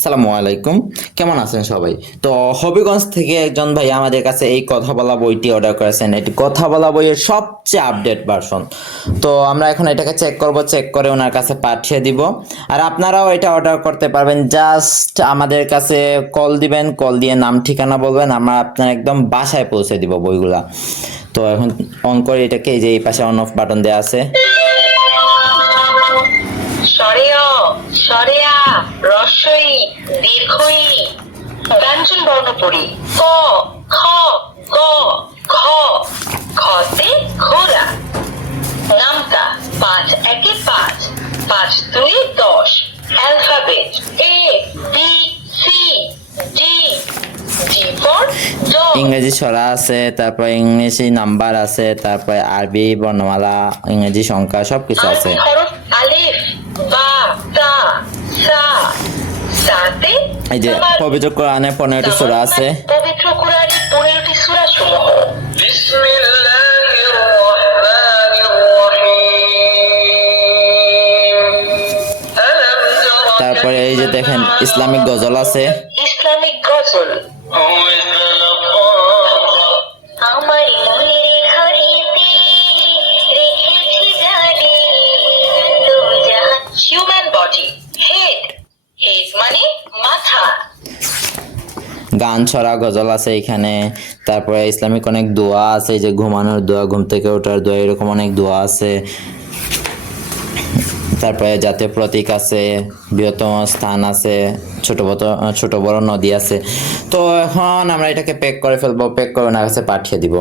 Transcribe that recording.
আসসালামু আলাইকুম, কেমন আছেন সবাই? তো হবিগঞ্জ থেকে একজন ভাই আমাদের কাছে এই কথা বলা বইটি অর্ডার করেছেন। এটি কথা বলা বইয়ের সবচেয়ে আপডেট ভার্সন। তো আমরা এখন এটাকে চেক করব, চেক করে ওনার কাছে পাঠিয়ে দিব। আর আপনারাও এটা অর্ডার করতে পারবেন, জাস্ট আমাদের কাছে কল দিবেন, কল দিয়ে নাম ঠিকানা বলবেন, আমরা আপনার একদম বাসায় পৌঁছে দিব বইগুলা। তো এখন অন করে এটাকে, এই যে এই পাশে অন অফ বাটন দেওয়া আছে। সরেয় সরেয়া রস্বই দীর্ঘই ব্যঞ্জন বর্ণ পড়ি ক খ গ ঘ খতে ঘোড়া নামতা ৫ একে ৫ ৫ ২ ১০ alphabet A B C D G for dog ইংরেজি ছড়া আছে, তারপর ইংরেজি নাম্বার আছে, তারপর আরবি বর্ণমালা, ইংরেজি সংখ্যা সবকিছু আছে। আরবি হরফ আলিফ বা তা সা সাতে এই যে পবিত্র কোরআনে 15টি সূরা আছে। পবিত্র কোরআনে 15টি সূরা সমূহ তারপরে এই যে দেখেন ইসলামিক গজল আছে। ইসলামিক গজল আমার মনের ঘরেতে রেখেছি জানি তো জাহান হিউম্যান বডি হেড হেড মানে মাথা গান ছড়া গজল আছে এখানে। তারপরে ইসলামিক অনেক দোয়া আছে, এই যে ঘুমানোর দোয়া, ঘুম থেকে ওঠার দোয়া, এরকম অনেক দোয়া আছে। তারপরে জাতীয় প্রতীক আছে, বৃহত্তম স্থান আছে, ছোট বড় নদী আছে। তো এখন আমরা এটাকে প্যাক করে ফেলবো, প্যাক করে ওনার কাছে পাঠিয়ে দিব।